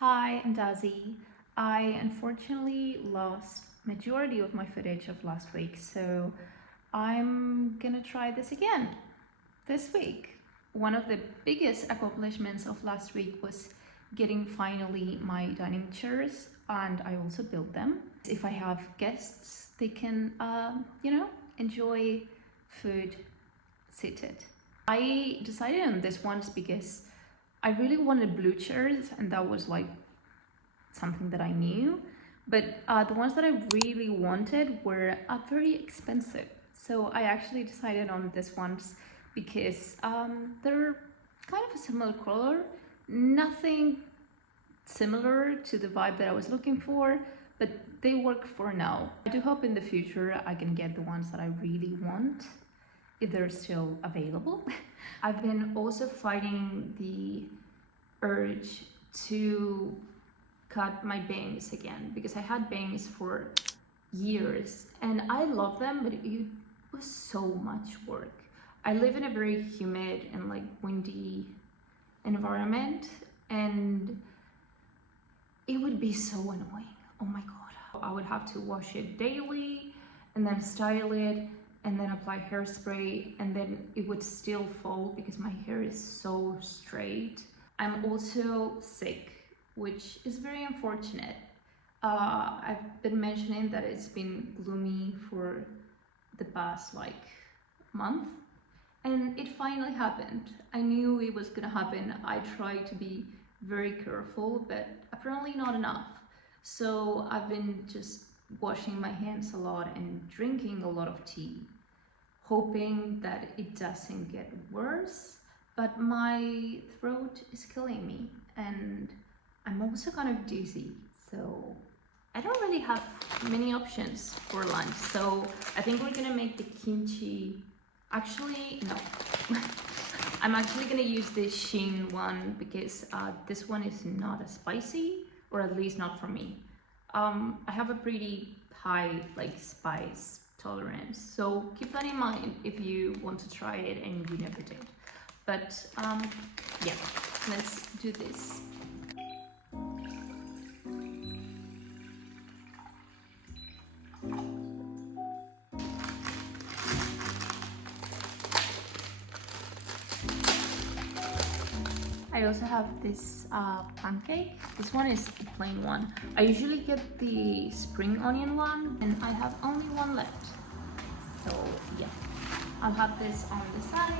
Hi, I'm Dazi. I unfortunately lost majority of my footage of last week, so I'm gonna try this again this week. One of the biggest accomplishments of last week was getting finally my dining chairs, and I also built them. If I have guests, they can, enjoy food seated. I decided on this ones because I really wanted blue chairs, and that was like something that I knew. But the ones that I really wanted were very expensive. So I actually decided on this ones because they're kind of a similar color, nothing similar to the vibe that I was looking for, but they work for now. I do hope in the future I can get the ones that I really want if they're still available. I've been also fighting the urge to cut my bangs again because I had bangs for years and I love them, but it was so much work. I live in a very humid and like windy environment, and it would be so annoying. Oh my god, I would have to wash it daily and then style it and then apply hairspray, and then it would still fall because my hair is so straight. I'm also sick, which is very unfortunate. I've been mentioning that it's been gloomy for the past like month, and it finally happened. I knew it was gonna happen. I tried to be very careful, but apparently not enough. So I've been just washing my hands a lot and drinking a lot of tea, hoping that it doesn't get worse. But my throat is killing me, and I'm also kind of dizzy, so I don't really have many options for lunch. So I think we're gonna make the kimchi. Actually, no. I'm actually gonna use this Shin one because this one is not as spicy, or at least not for me. I have a pretty high like spice tolerance, so keep that in mind if you want to try it and you never did. But yeah, let's do this. I also have this pancake. This one is the plain one. I usually get the spring onion one, and I have only one left. So yeah, I'll have this on the side.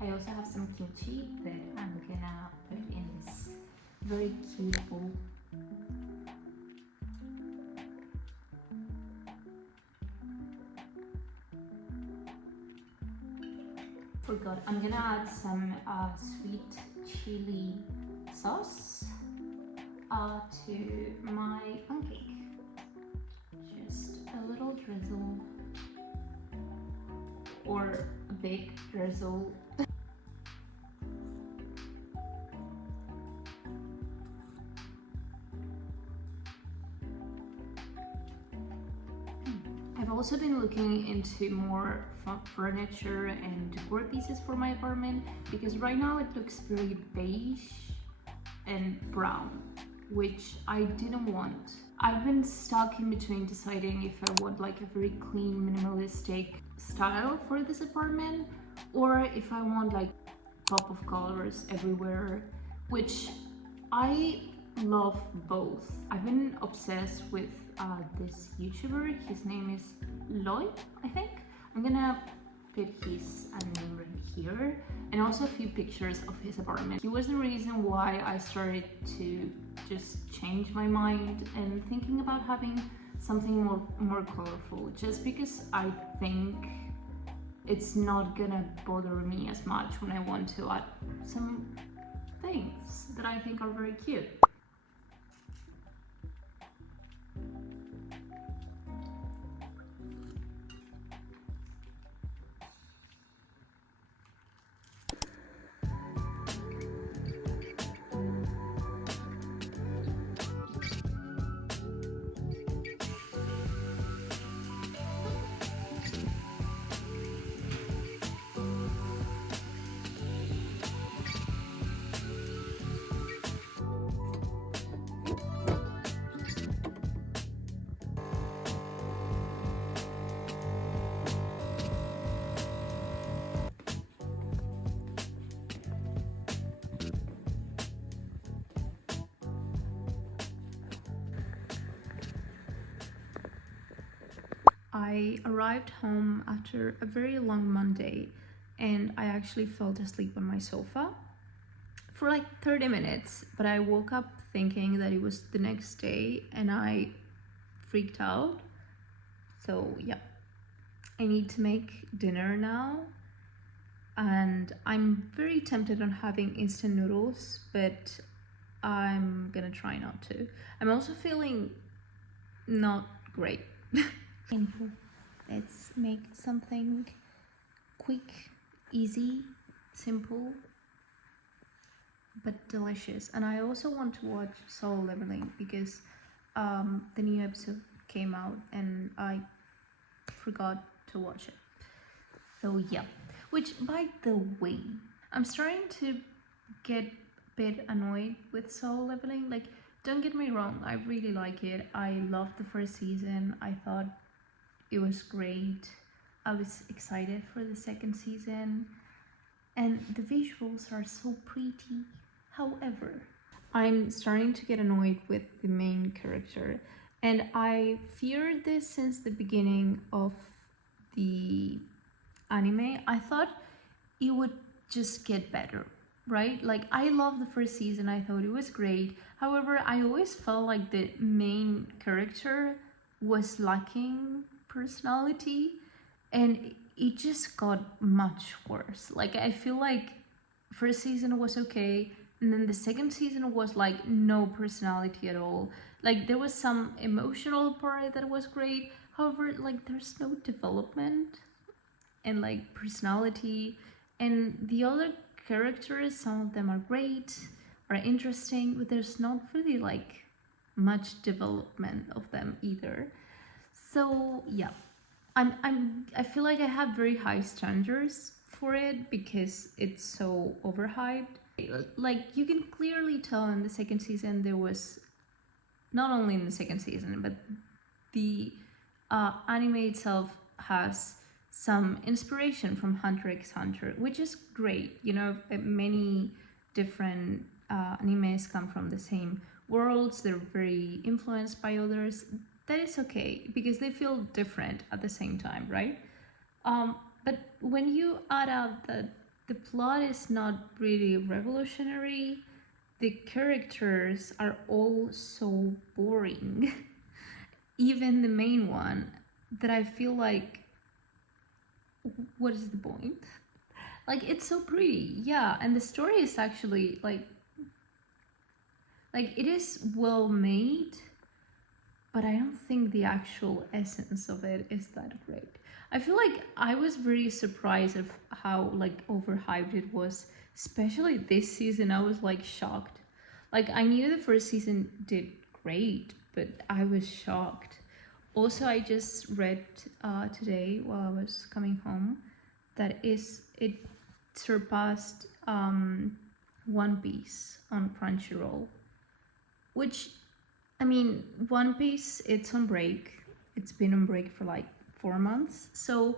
I also have some kimchi that I'm gonna put in this very cute bowl. Forgot, I'm gonna add some sweet chili sauce to my pancake. Just a little drizzle, or a big drizzle. I've also been looking into more furniture and decor pieces for my apartment, because right now it looks very beige and brown, which I didn't want. I've been stuck in between deciding if I want like a very clean minimalistic style for this apartment, or if I want like pop of colors everywhere, which I love both. I've been obsessed with this YouTuber. His name is Lloyd, I think. I'm gonna put his name right here, and also a few pictures of his apartment. He was the reason why I started to just change my mind and thinking about having something more colorful, just because I think it's not gonna bother me as much when I want to add some things that I think are very cute. I arrived home after a very long Monday, and I actually fell asleep on my sofa for like 30 minutes, but I woke up thinking that it was the next day and I freaked out. So yeah, I need to make dinner now, and I'm very tempted on having instant noodles, but I'm gonna try not to. I'm also feeling not great. Simple. Let's make something quick, easy, simple, but delicious. And I also want to watch Solo Leveling because the new episode came out and I forgot to watch it. So yeah, which by the way, I'm starting to get a bit annoyed with Solo Leveling. Like, don't get me wrong, I really like it. I loved the first season. I thought it was great. I was excited for the second season, and the visuals are so pretty. However, I'm starting to get annoyed with the main character, and I feared this since the beginning of the anime. I thought it would just get better, right? Like, I loved the first season. I thought it was great. However, I always felt like the main character was lacking personality, and it just got much worse. Like, I feel like first season was okay, and then the second season was like no personality at all. Like, there was some emotional part that was great, however, like, there's no development and like personality. And the other characters, some of them are great, are interesting, but there's not really like much development of them either. So yeah, I feel like I have very high standards for it because it's so overhyped. Like, you can clearly tell in the second season there was, not only in the second season, but the anime itself has some inspiration from Hunter x Hunter, which is great. You know, many different animes come from the same worlds. They're very influenced by others. That is okay because they feel different at the same time, right? But when you add up that the plot is not really revolutionary, the characters are all so boring, even the main one, that I feel like, what is the point? Like, it's so pretty, yeah, and the story is actually like it is well made, but I don't think the actual essence of it is that great. I feel like I was very surprised of how like overhyped it was, especially this season. I was like shocked. Like, I knew the first season did great, but I was shocked. Also, I just read today while I was coming home that it surpassed One Piece on Crunchyroll, which, I mean, One Piece, it's on break. It's been on break for like 4 months, so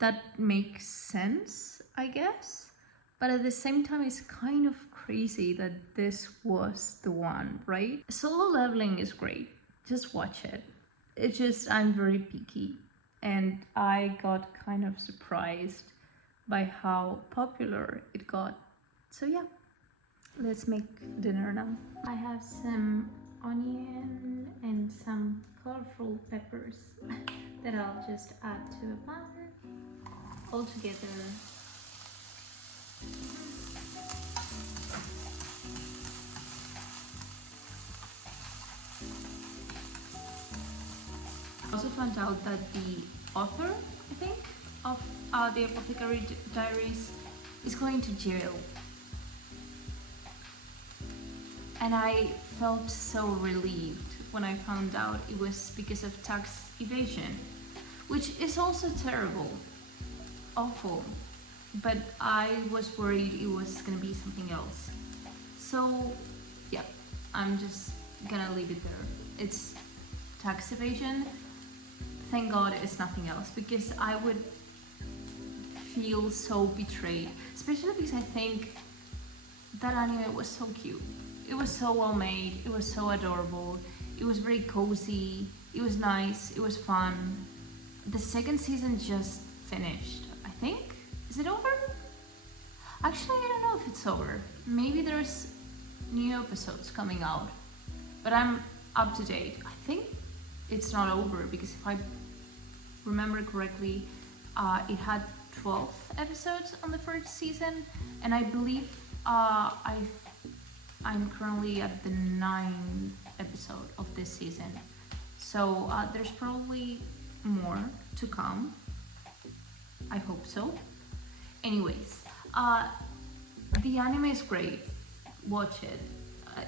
that makes sense, I guess. But at the same time, it's kind of crazy that this was the one, right? Solo Leveling is great. Just watch it. It's just, I'm very picky, and I got kind of surprised by how popular it got. So yeah, let's make dinner now. I have some onion and some colorful peppers that I'll just add to a pan all together. I also found out that the author, I think, of the Apothecary Diaries is going to jail. And I felt so relieved when I found out it was because of tax evasion, which is also terrible, awful. But I was worried it was gonna be something else. So yeah, I'm just gonna leave it there. It's tax evasion. Thank God it's nothing else, because I would feel so betrayed, especially because I think that anime was so cute. It was so well made, it was so adorable, it was very cozy, it was nice, it was fun. The second season just finished, I think. Is it over? Actually, I don't know if it's over. Maybe there's new episodes coming out, but I'm up to date. I think it's not over, because if I remember correctly, it had 12 episodes on the first season, and I believe I'm currently at the 9th episode of this season. So there's probably more to come. I hope so. Anyways, the anime is great. Watch it.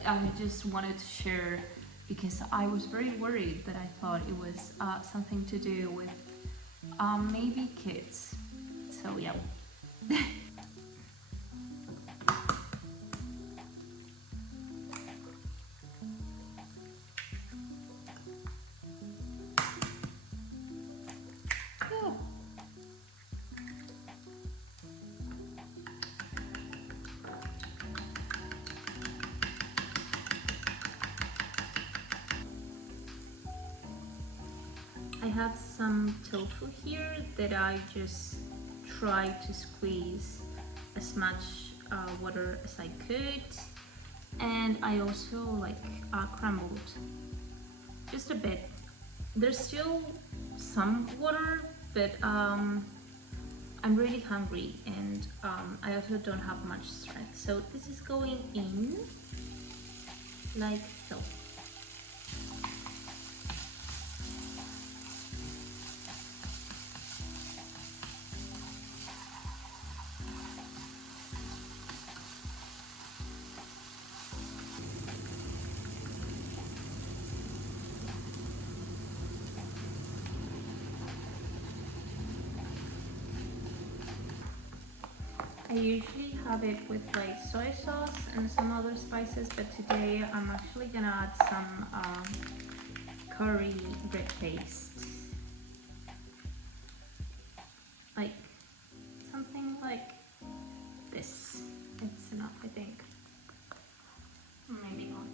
I just wanted to share, because I was very worried that I thought it was something to do with maybe kids. So yeah. I have some tofu here that I just tried to squeeze as much water as I could, and I also like crumbled just a bit. There's still some water, but I'm really hungry, and I also don't have much strength, so this is going in like so. I usually have it with like soy sauce and some other spices, but today I'm actually gonna add some curry red paste. Like something like this. It's enough, I think. Maybe not.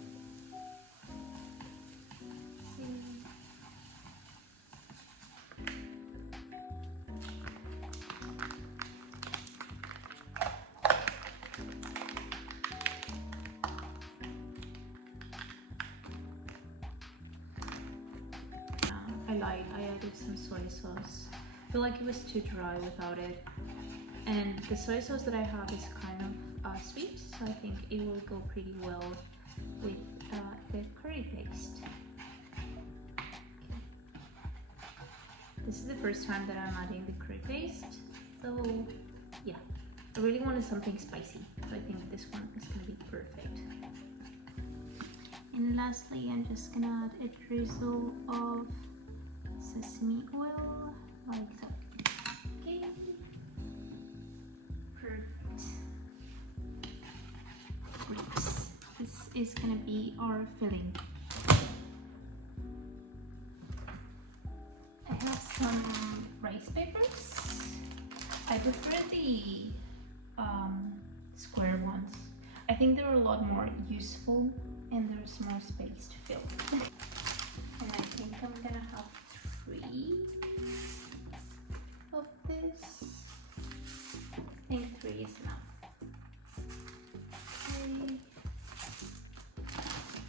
I added some soy sauce. I feel like it was too dry without it, and the soy sauce that I have is kind of sweet, so I think it will go pretty well with the curry paste. Okay. This is the first time that I'm adding the curry paste, so yeah, I really wanted something spicy, so I think this one is gonna be perfect. And lastly, I'm just gonna add a drizzle of sesame oil, like so. Okay. Perfect. Great. This is gonna be our filling. I have some rice papers. I prefer the square ones. I think they're a lot more useful and there's more space to fill. And I think I'm gonna have 3 of this. I think 3 is enough. Okay.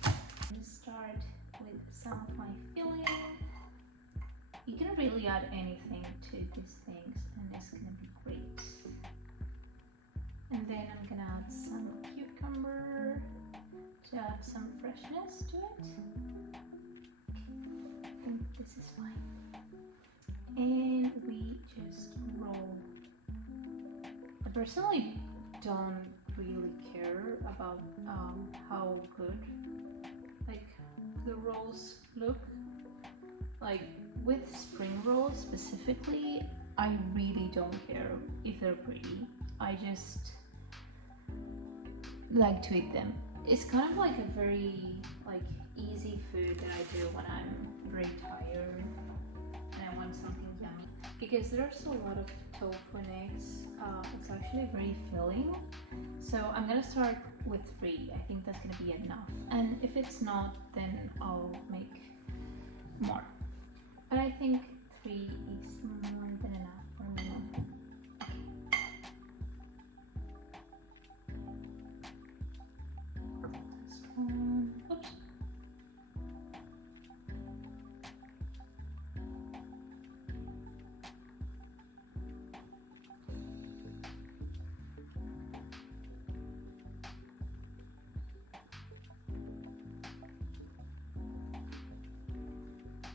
I'm gonna start with some of my filling. You can really add anything to these things and it's gonna be great. And then I'm gonna add some cucumber to add some freshness to it. I think this is fine. And we just roll. I personally don't really care about how good like the rolls look. Like with spring rolls specifically, I really don't care if they're pretty. I just like to eat them. It's kind of like a very like easy food that I do when I'm very tired and I want something yummy. Because there's a lot of tofu and eggs, it's actually very filling. So I'm gonna start with 3. I think that's gonna be enough. And if it's not, then I'll make more. But I think 3 is more than enough for me. Oops.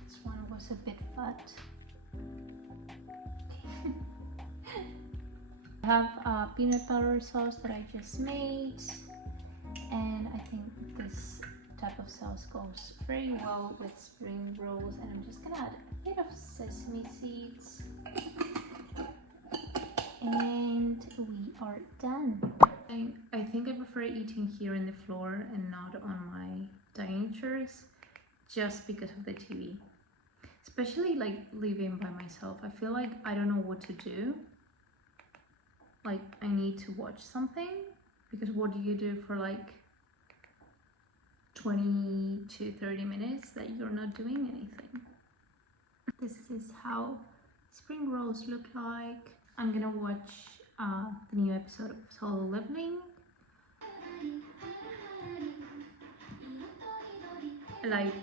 This one was a bit fat. I have a peanut butter sauce that I just made, and I think this type of sauce goes very well with spring rolls. And I'm just gonna add a bit of sesame seeds, and we are done. I think I prefer eating here in the floor and not on my dining chairs, just because of the TV. Especially like living by myself, I feel like I don't know what to do. Like I need to watch something, because what do you do for like 20 to 30 minutes that you're not doing anything? This is how spring rolls look like. I'm gonna watch the new episode of Solo Leveling. Like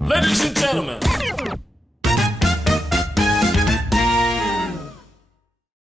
Ladies and gentlemen,